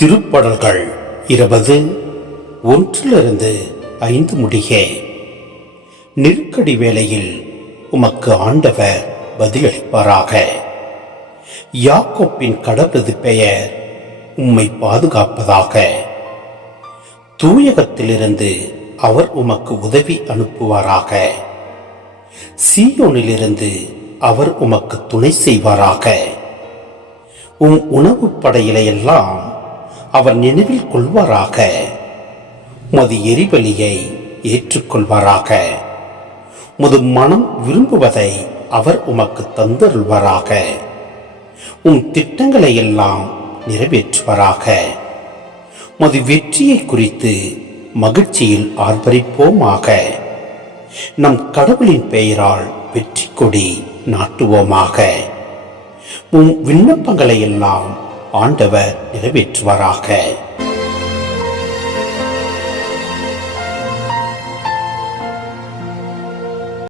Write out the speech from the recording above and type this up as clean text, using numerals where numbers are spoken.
திருப்பாடல்கள் 20:1-5 முடிய. நெருக்கடி வேளையில் உமக்கு ஆண்டவர் பதிலளிப்பாராக. யாக்கோப்பின் கடவுளது பெயர் உம்மை பாதுகாப்பதாக. தூயகத்திலிருந்து அவர் உமக்கு உதவி அனுப்புவாராக. சீயோனிலிருந்து அவர் உமக்கு துணை செய்வாராக. உணவு படையிலையெல்லாம் அவர் நினைவில் கொள்வாராக. உமது எரிபலியை ஏற்றுக்கொள்வாராக. உமது மனம் விரும்புவதை அவர் உமக்கு தந்தருள்வாராக. திட்டங்களை எல்லாம் நிறைவேற்றுவாராக. உமது வெற்றியை குறித்து மகிழ்ச்சியில் ஆர்ப்பரிப்போமாக. நம் கடவுளின் பெயரால் வெற்றி கொடி நாட்டுவோமாக. விண்ணப்பங்களை எல்லாம் ஆண்டவர் நிறைவேற்றுவாராக.